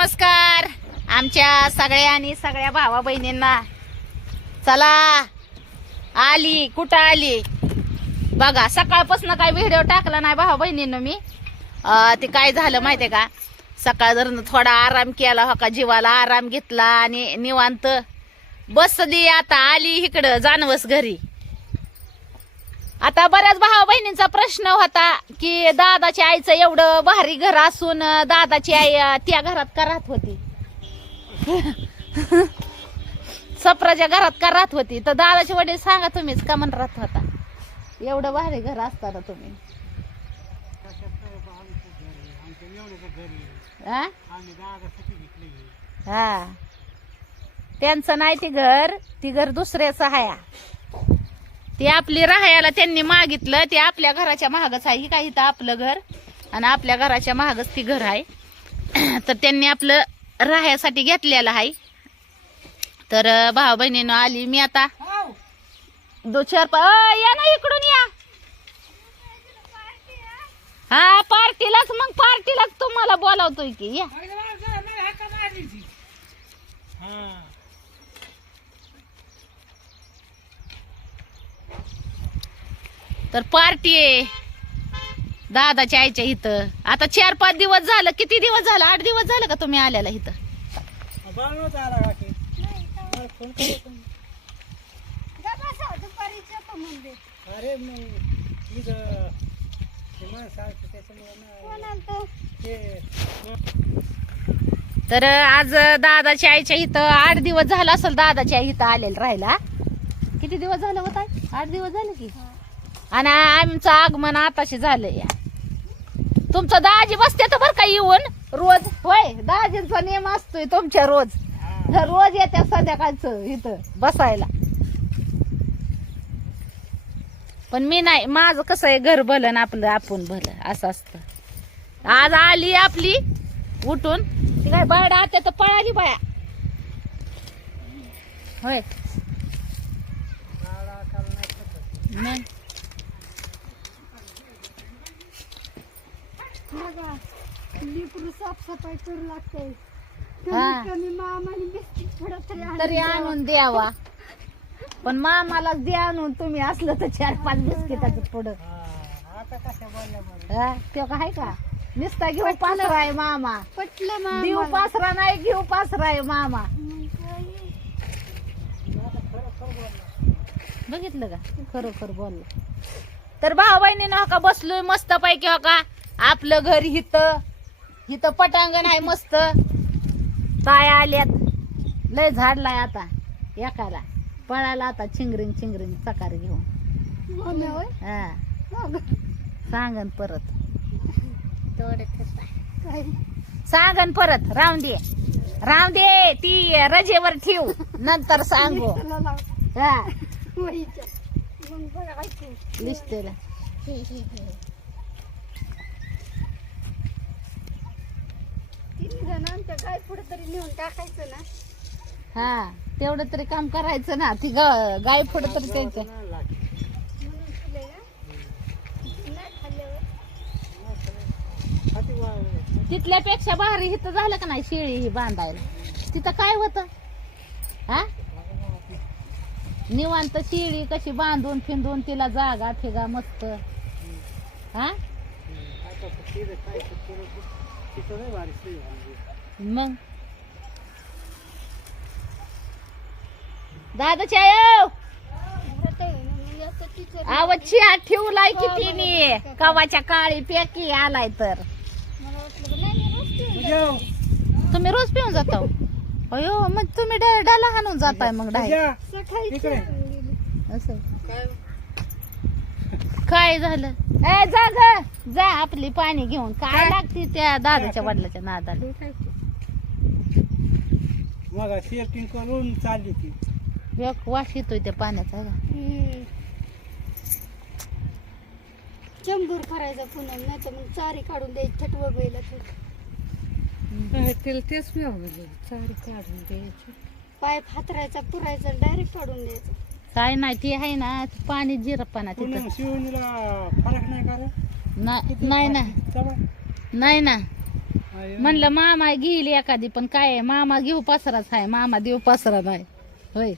नमस्कार. आमच्या सगळ्या आणि सगळ्या भावा बहिणींना. चला. आली. कुठं आली? बघा सकाळपासून काय व्हिडिओ टाकला नाही भावा बहिणींना मी. ते काय झालं माहितीये का? सकाळ जर थोडा आराम केला हो का जीवाला आराम घेतला आणि निवांत बसली. आता आली इकडं जानवस घरी. आता बऱ्याच भावा बहिणींचा प्रश्न होता की दादाच्या आईचं एवढं भारी घर असून दादाची आई त्या घरात का राहत होती? सप्राच्या घरात का राहत होती? तर दादाचे वडील सांगा तुम्हीच का म्हण राहत होता? एवढं भारी घर असताना तुम्ही. हा? त्यांचं नाही ती घर ती घर दुसऱ्याचं हाया. ते आपली राहायला त्यांनी मागितलं ते आपल्या घराच्या महागच आहे. ही काही तर आपलं घर? आणि आपल्या घराच्या महागच ती घर आहे. तर त्यांनी आपलं राहायसाठी घेतलेलं आहे. तर भाऊ बहिणीनं आली. मी आता दो चार पा या ना इकडून या. हा पार्टीलाच मग पार्टीलाच तुम्हाला बोलावतोय की या. तर पार्टी आहे. दादाच्या आईच्या इथं. आता चार पाच दिवस झालं. किती दिवस झालं? आठ दिवस झालं का तुम्ही आल्याला इथं? अरे तर आज दादाच्या आईच्या इथं आठ दिवस झालं असेल. दादाच्या आई इथं आलेलं राहिला किती दिवस झालं होता? आठ दिवस झाले की? आणि आमचं आगमन आताशी झालं या तुमचं दाजी बसते तर बरं का येऊन? रोज. होय दाजींचा नियम असतोय तुमच्या रोज. रोज येत्या संध्याकाळचं इथं बसायला. पण मी नाही माझं कसं आहे घर भलं ना आपलं आपण भलं असं असतं. आज आली आपली उठून. काय बायडा आत्या तर पळाली बाया. होय. लिकरू साफसफाई करू लागते हा. कमी मामाने बिस्किट थोडं तरी आणून तरी द्यावं. आणून द्यावा. पण मामाला द्या आणून तुम्ही असलं तर चार पाच बिस्किटाचं पुढं. आता कशा बोलल्या बरं? हा, त्यो काय का? नुसता घेऊ पासरा आहे मामा. पटलं देऊ मामाला. पासरा नाही घेऊ पासरा आहे मामा. मग काय? बघितलं का? खरोखर बोललं. तर भाऊ बहिणीनं हो का बसलोय मस्त पैकी हो का? आपलं घर हिथं हिथं पटांगण आहे मस्त. काय आल्यात? लय झाडलाय आता एकाला पळाला आता चिंगरिंग चिंगरिंग चकार घेऊन? हा. सांगन परत? सांगन परत. राहून दे. राहून दे ती रजेवर ठेव. नंतर सांगू. हा. तीन जणांच्या काय पुढे तरी नेऊन टाकायचं ना? हा तेवढं तरी काम करायचं ना. ती ग- गाय पुढं तरी त्यांचं. म्हणून तुला ना? नाही खाल्ल्यावर. हाती वा- तिथल्यापेक्षा भारी इथं झालं का नाही शेळी ही बांधायला? तिथं काय होत? हा? निवांत शेळी कशी बांधून फिंदून तिला जागा फिगा मस्त. हा? आता तिथं नाही भारी सोय झाली. मग? दादाच्या मग आता तिचं आवची ठेवलाय की तिने. कवाच्या काळी पेकी आलाय तर. नाही नाही, पूजा, तुम्ही रोज पिऊन जाता हो? अयो मग तुम्ही डा- डाला हाणून जाताय मग डाय पूजा, इकडे. असं. काय काय झालं? ए जा ग जा आपली पाणी घेऊन. काय लागते त्या दादाच्या वडिलाच्या नादाला? मग सेटिंग करून चालली ती. एक वास येतोय त्या पाण्याचा ग. चंबूर करायचा पुन्हा नाही तर मग चारी काढून द्यायची तेच मी चारी काढून द्यायची. पाईप हातरायचा पुरायचा डायरेक्ट काढून द्यायचा. काय नाही ते आहे ना ते पाणी जिरपणा तिथं पुणे शिवणीला फरक नाही का रे? ना- नाही ना? नाही ना. म्हणलं मामा घेईल एखादी पण काय आहे, मामा घेऊ पसराच आहे मामा देऊ पसरा नाही होय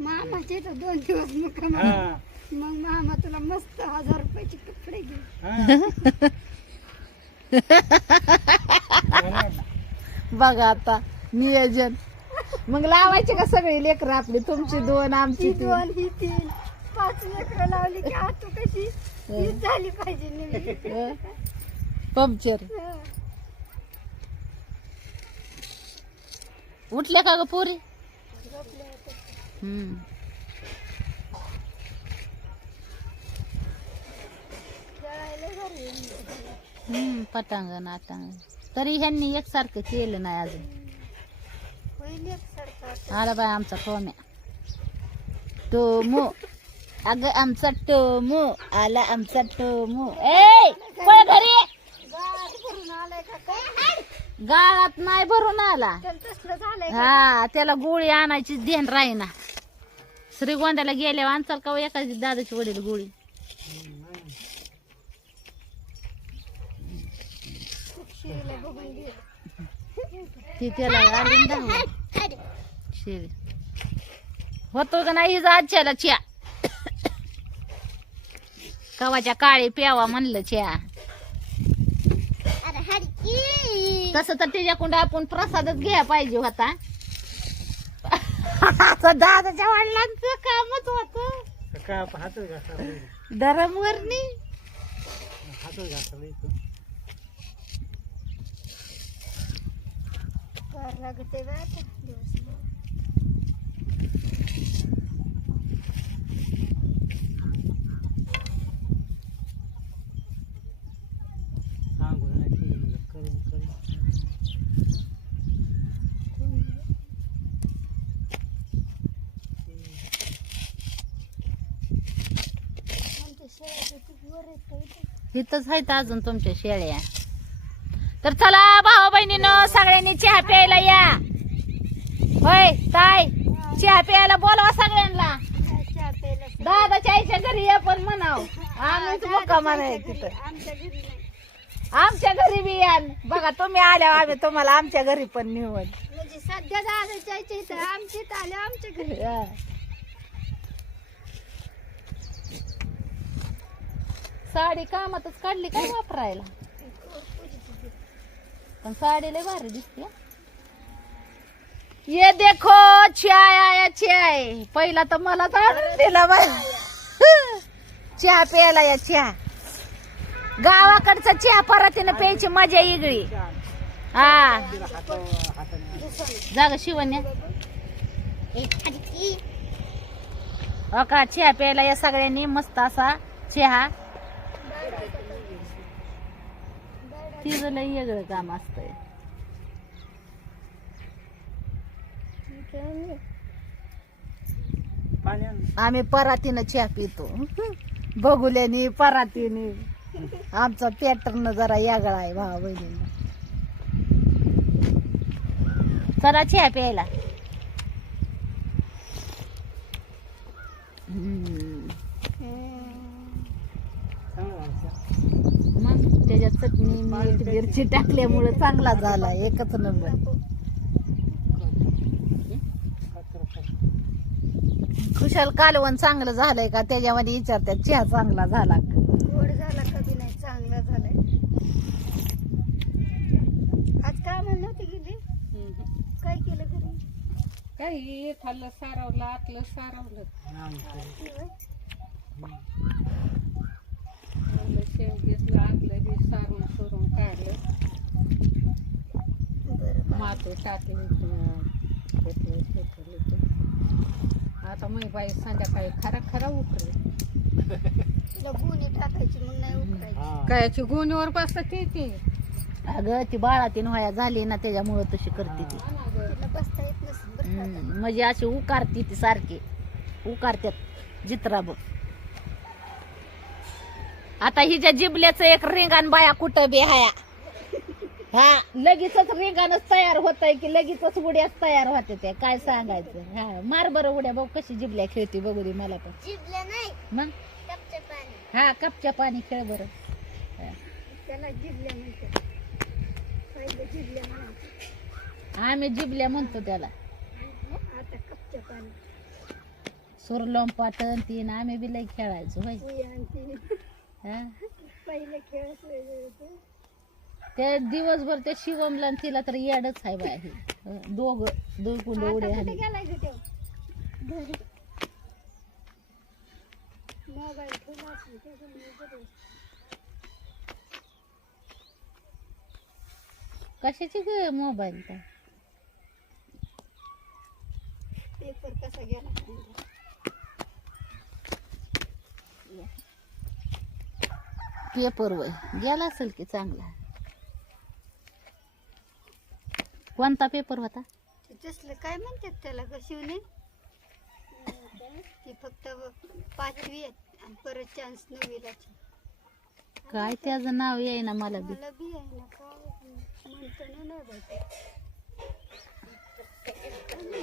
मामाचे तर दोन दिवस मुक्काम हा. मग मामा तुला मस्त हजार रुपयाचे कपडे घे हा. बघा आता नियोजन मग लावायचे का सगळी लेकर आपली तुमची दोन आमची तीन दोन ही तीन पाच लेकरं लावली की आतू कशी झाली पाहिजे नेहमी. हं? पंक्चर हं. उठल्या का ग पोरी. हम्म. खेळायला घरी येऊन. हम्म पटांगण आटांगण तरी ह्यांनी एकसारखं केलं नाही अजून आला बाय आमचा टोम्या टोमो अग आमचा टोमो आला आमचा टोमो ए घरी? गाळात नाही भरून आला. हा त्याला गोळी आणायची ध्यान राहीना. श्रीगोंद्याला गेल्यावर आणचाल का हो एखादी दादाची वडील गोळी शिरीला बघून घे ती त्याला आली ना दहावी. शिरी. होतो का नाही आजच्याला च्या? कवाच्या काळी प्यावा म्हणलं च्या. तसं तर त्याच्याकडून आपण प्रसादच घ्या पाहिजे होता. आता दादाच्या वडिलांचं कामच होत. काय आपण हातच घासायला धरम वरणी हातच घासायला इथं. गार लागते बा आता दिवस आंघोळ नाही केली म्हणलं. करीन करीन आमच्या शेळ्याचं तूप वर येतं इथं. इथंच आहेत अजून तुमच्या शेळ्या तर चला भाऊ बहिणीनं सगळ्यांनी चहा प्यायला या. होय ताय चहा प्यायला बोलवा सगळ्यांना. काय. दादाच्या आईच्या घरी या पण म्हणाव. आम्हीच आमच्या म्हणायचं घरी- तिथं. आमच्या घरी बी या. बघा तुम्ही आल्यावर आम्ही तुम्हाला आमच्या घरी पण निवड म्हणजे सध्या दादाच्या आईच्या इथं आमच्या इथं आले आमच्या घरी. साडी कामातच काढली काय वापरायला? पण साडी लय भारी दिसते ये देखो चाय आया चाय पहिला तर मला आणून दिला बाय चहा प्यायला या चहा गावाकडचा चहा परतीनं प्यायची मजा वेगळी. हा. जागा शिवण्या. हो का चहा प्यायला या सगळ्यांनी. मस्त असा चहा. तिचं लय वेगळं काम असतंय. आम्ही परातीनं चहा पितो. बघुल्यानी परातीने. आमचा पॅटर्न जरा वेगळा आहे भावा बहिणींना. चला चहा प्यायला. हम्म. चांगलं व्हायचं. मग त्याच्यात चटणी मीठ मिरची टाकल्यामुळे चांगला झाला एकच नंबर. खुशाल कालवण चांगलं झालंय का? त्याच्यामध्ये विचारतात चहा चांगला झाला का? गोड झाला कधी नाही चांगला झालाय. आज काय म्हणलं होती गेली? काय केलं घरी? काही खाल्लं सारवलं आतलं सारवलं आण करी. म्हणलं शेव घेतलं आतलं बी सारून बरं माते टाकले ते आता मी बाई संध्याकाळी खरा खरा उकरे तिला गुन्हे टाकायची मग नाही उकरायची. कायची गुणीवर बसत ती. ती अगं ती बाळातीन व्हाया झाली ना त्याच्यामुळं तशी करते ती. तिला बसता येत नसेल बरं का हम्म, म्हणजे अशी उकारती ती सारखी. उकारत्यात जित्रा बघ आता हिच्या जिबल्याचं एक रिंगाण बाया कुठं बी हाया. हा लगेचच रिंगाणच तयार होत आहे की लगेचच उड्याच तयार होते ते. काय सांगायचं? हा मार बरं उड्या बघ कशी जिबल्या खेळते बघू दे मला पण. जिबल्या नाही मग? हा कपच्या पाणी खेळ बरं. त्याला जिबल्या म्हणते. आम्ही जिबल्या म्हणतो त्याला. आता कपच्या पाणी. सुरलोम पाटण तीन आम्ही बी लई खेळायचो होय? पहिले खेळच वेगळे होते. त्या दिवसभर त्या शिवमला आणि तिला तर येडच आहे बाय हे दोघ दोन कुंड उडे आता आले कुठे गेलाय ग त्यो? घरी. मोबाईल ठेवला असेल त्याच्यामुळे बरं. कशाची ग मोबाईल का पेपर कसा गेला काय माहिती. पेपर वय गेला असेल की चांगला? कोणता पेपर होता? तसलं काय म्हणतात त्याला ग शिवने? ती फक्त पाचवी आहे आणि परत चान्स नववीला काय त्याचं नाव येईना मला बी. मला बी आहे ना काय म्हणतो ना नाही बाई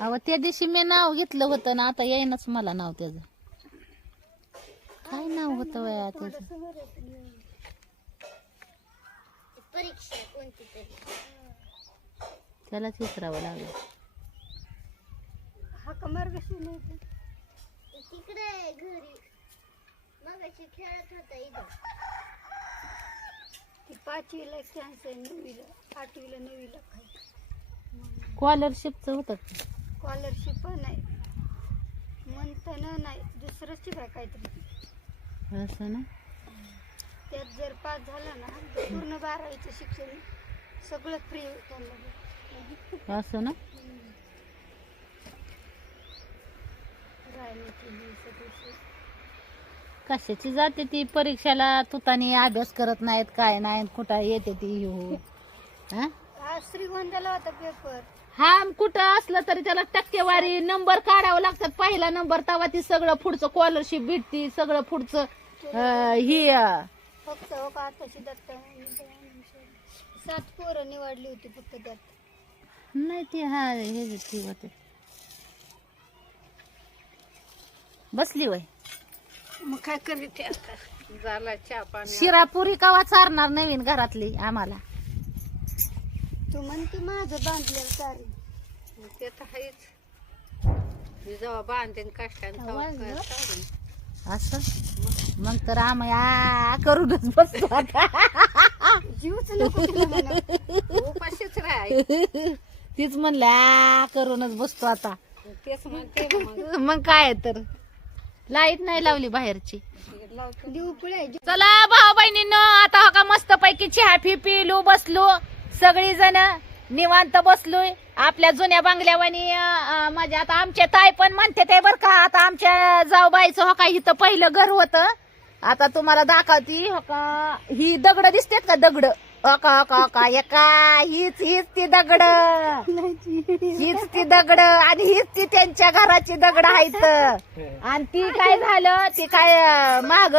अहो त्या दिवशी मी नाव घेतलं होतं ना आता येईनच मला नाव त्याचं. काय नाव होतं वया त्याचं. परीक्षा कोणती तरी. त्यालाच विचारावं लागलं. हा का मार्ग शिवने तिकडे घरी. मगाशी खेळत होता इथं. ती पाचवीला चान्स आहे नववीला आठवीला नववीला काय स्कॉलरशिपचं होतं? स्कॉलरशिप पण आहे. म्हणताना नाही दुसरंच आहे काहीतरी. असं ना? त्यात जर पास झाला ना तर पूर्ण बारावीचं शिक्षण सगळं फ्री त्यांना. असं ना? राहण्याची ही सगळी सोय. कशाची जाते ती? परीक्षेला तुतानी अभ्यास करत नाहीत काय नाही कुठं येते ती हो? हा श्रीगोंद्याला होता पेपर हा कुठं असलं तरी त्याला टक्केवारी नंबर काढावं लागतात. पहिला नंबर तेव्हा ती सगळं पुढचं स्कॉलरशिप भेटती सगळं पुढचं अं, ही अं, फक्त हो का? आताशी दत्त सात पोरं निवडली होती फक्त त्यात. नाही ती हा हे जे ती होते. बसली वय. मग काय करीत आता? झाला चहा पाणी. शिरापुरी कवा चारणार नवीन घरातली आम्हाला? तू म्हणते माझं बांधलेलं सारी. ते तर आहेच. मी जेव्हा बांधेन कष्टाने तेव्हा. असं? मग तर आम्ही आ करूनच बसतो आता. जीवच नको तिला म्हणा. उपाशीच राहाय तीच म्हणलं आ करूनच बसतो आता. तेच म्हणते ना मग. मग काय तर? लाइट नाही लावली बाहेरची. लावतो देऊ पुढे चला भाऊ बहिणींनो आता हो का मस्त पैकी चहा फी पिलो बसलो. सगळी जण निवांत बसलोय. आपल्या जुन्या बंगल्यावानी म्हणजे आता आमच्या ताई पण म्हणते ते बर का आता आमच्या जाऊबाईचं हो का इथं पहिलं घर होतं. आता तुम्हाला दाखवती हो का? ही दगड दिसतेत का दगड? हो का हो का हो का? एका हीच हीच ती दगड. हीच ती दगड आणि हीच ती त्यांच्या घराची दगड आहेत. आणि ती काय झालं? ती काय माग?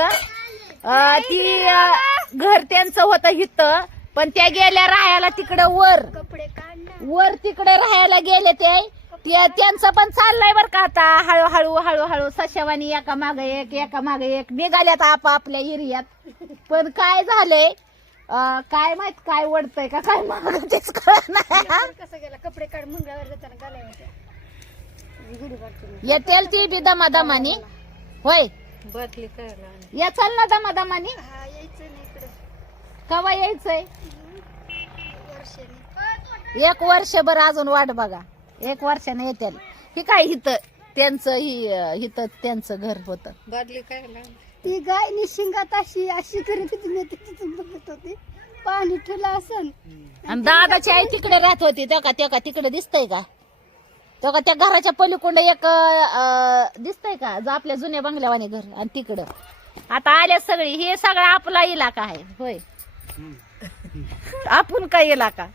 ती घर त्यांचं होतं हिथं पण त्या गेल्या राहायला तिकडं वर. वर तिकडे राहायला गेले ते. ते- त्यांचं पण चाललंय बर का आता. हळूहळू हळूहळू सशवानी एका मागे एक एका मागे एक निघाल्यात आप आपल्या एरियात. पण काय झालंय? अं, काय माहीत काय वडतंय का काय माग तेच कळत नाही कसं गेला? कपडे काढ मंगळवार जाताना घालाय होत्या. गुढी पाडतो येतेल ती बी दमादमानी. होय. बदली चल ना दमादमानी. हा यायचं नाही इकडं. कवा यायचंय? वर्षाने. एक वर्षभर अजून वाट बघा. एक वर्षाने येतील ही काय हिथं त्यांचं ही हिथं त्यांचं घर होतं. बदली आणि. ती गाय निशिंगात अशी अशी करत होती मी तिथून बघत होते. पाणी ठेवलं असन. आणि दादाची आई तिकडे राहत होती त्या का त्या का तिकडे दिसतंय का? तो का त्या घराच्या पलीकडं एक अं, दिसतंय का? जो आपल्या जुन्या बंगल्यावानी घर आणि तिकडं. आता आल्या सगळी हे सगळा आपला इलाका आहे होय. आपण का इलाका?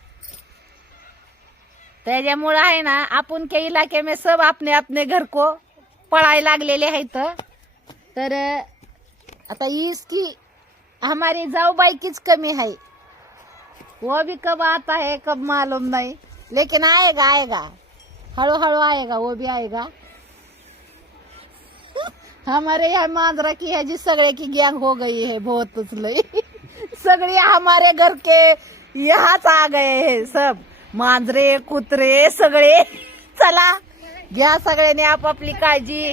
त्याच्यामुळं आहे ना आपण के इलाके में सब अपने अपने घर को पळाय लागलेले आहेत. तर आता इसकी हमारी जाऊबाई कीच कमी है वो भी कब आता है कब मालूम नहीं. लेकिन आएगा आएगा. हळूहळू आएगा वो भी आएगा. हमारे यहाँ मांजरा की है जी सगळे की गैंग हो गई है बहुत लई. सगळी हमारे घर के यहाच आ गए है सब. मांजरे कुत्रे सगळे. चला घ्या सगळ्यांनी आपापली काळजी.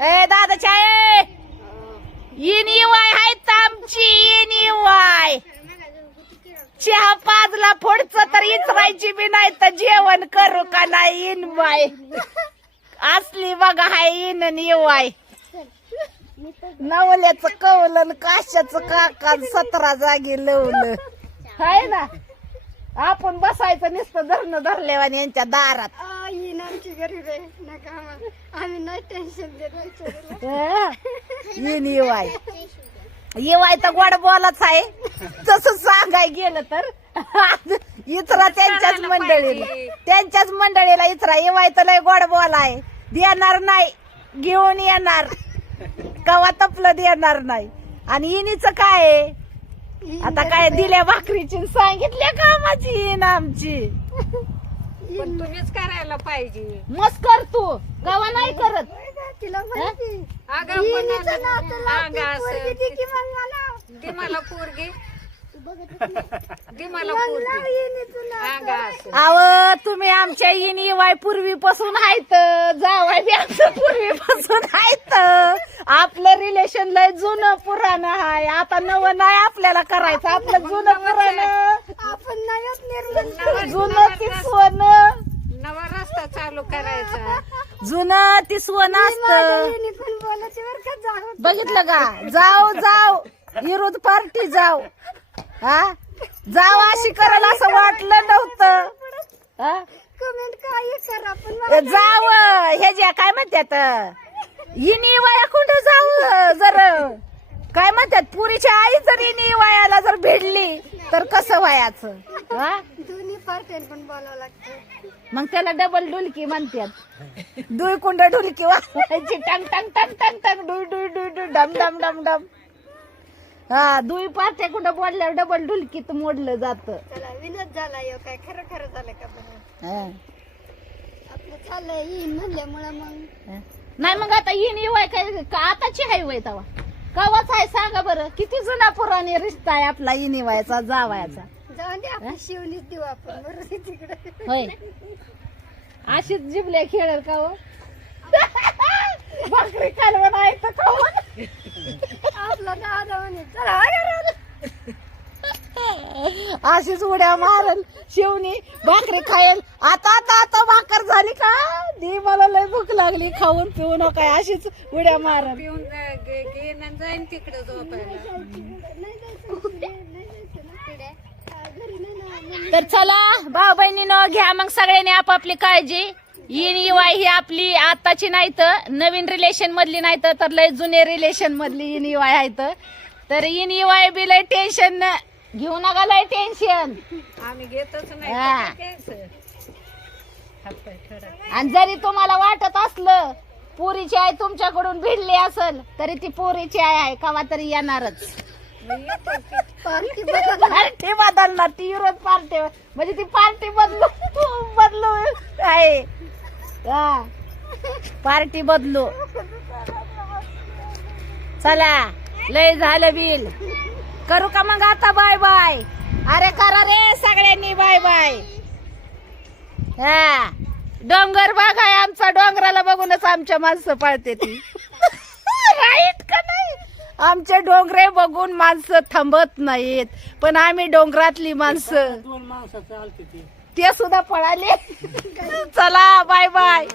ए दादा चाय इन वाय आहेत आमची इन चहा पाजला फोडच तर इचरायची बी नाही तर जेवण करू का नाही इन बाय असली बघा हाय इन निवाय नवल्याच नवल्याचं कवलन काशाचं काका सतरा जागी लवलं. हाय ना? आपण बसायचं नुसतं धरणं धरल्यावानी यांच्या दारात. आई ना आमची गरीब आहे नका आम्हाला. आम्ही नाही टेन्शन देत बिचारीला. येईन येवाय. येवाय तर गोड बोलाच आहे. तसं सांगाय गेलं तर. इचरा त्यांच्याच मंडळीला. त्यांच्याच मंडळीला इचरा येवाय तर लय गोड बोल आहे देणार नाही. घेऊन येणार. कवा तपलं देणार नाही. आणि इनीच काय आहे? आता काय दिल्या भाकरीची सांगितल्या कामाची इन आमची. पण तुम्हीच करायला पाहिजे. मस्त कर तू. कवा नाही करत. तिला माहिती. अगं नातं लावते, अगं पोरगी असं ती की मग मला. दे मला पोरगी. अव तुम्ही. आमच्या इनी वाय पूर्वीपासून आहेत. जावाय बी आमचं पूर्वीपासून आहेत. आपलं रिलेशन लय जुनं पुराणं आहे आता नवं नाही आपल्याला करायचं. आपलं जुनं पुराणं. आपण निर्माण जुनं ती सोनं. नवा रस्ता चालू करायचा जुनं ती सोनं असतं. बघितलं का? जाऊ जाऊ. विरोध पार्टी जाऊ. हा? जाऊ अशी करल असं वाटलं नव्हतं. हा? कमेंट काय करा पण जाव. हे जे काय म्हणतात इनी वया कुठं जाऊ जर काय म्हणतात पुरीची आई जर इनी वयाला जर भिडली तर कसं वयाचं? हा? दोन्ही पण बोलावं लागतं. मग त्याला डबल डुलकी म्हणतात. दुई कुंड डुलकी वाजवायची. टंग टंग टंग टंग टंग डुई डुई डुई डुई डम डम डम डम. हा दुई पार्ट्या कुठं बोलल्यावर डबल डुलकीत मोडलं जात. चला विनोद झाला यो काय? खरं खरं झालं का बरं? आपलं चाललंय येईन म्हणल्यामुळं मग. नाही मग आता इनी वय काय? का आताची हाय वय तवा? कवाच आहे सांगा बरं. किती जुना पुराणी रिश्ता आहे आपला इनी वयाचा जावायचा? जाऊन दे आपण शिवणीच देऊ आपण बरोबर तिकडे. होय. अशीच जिबल्या खेळ का हो? भाकरी कालवण आहे तर खाऊन आपला दादा म्हणे चला हा घरात. अशीच उड्या मारल शिवणी भाकरी खायल आता आता आता भाकर झाली का? दी मला लय भूक लागली खाऊन पिऊ नका अशीच उड्या मारल पिऊन घेईन आणि जाईन तिकडे झोपायला. ना हा, ना तर चला भाऊ बहिणीनं घ्या मग सगळ्यांनी आपापली काळजी. इन इवाय ही आपली आताची नाही तर नवीन रिलेशन मधली नाही तर तर लय जुने रिलेशन मधली इन आहेत तर इन इवाय बी लय टेन्शन घेऊ नका लय टेन्शन आम्ही घेतच नाही. तर. आणि जरी तुम्हाला वाटत असलं पुरीची आई तुमच्याकडून भिडली असल तरी ती पोरीची आई आहे कवा तरी येणारच. पार्टी बदलणार ती विरोध पार्टी म्हणजे ती पार्टी बदलू बदलू आहे पार्टी बदलू. चला लय झालं बिल. करू का मग आता बाय बाय? अरे करा रे सगळ्यांनी बाय बाय. हा. डोंगर बघाय आमचा डोंगराला बघूनच आमच्या माणसं पळते ती. राईट का नाही? आमचे डोंगरे बघून माणसं थांबत नाहीत पण आम्ही डोंगरातली माणसं. दोन माणसं चालते ती. ते सुद्धा पळाले. चला बाय बाय